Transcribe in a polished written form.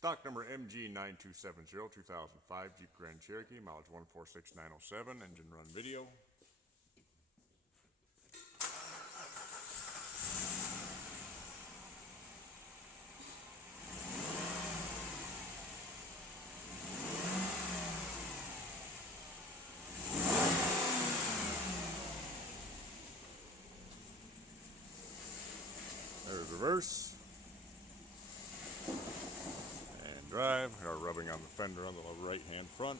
Stock number MG9270, 2005 Jeep Grand Cherokee, mileage 146907, engine run video. There's reverse and drive. We are rubbing on the fender on the right hand front.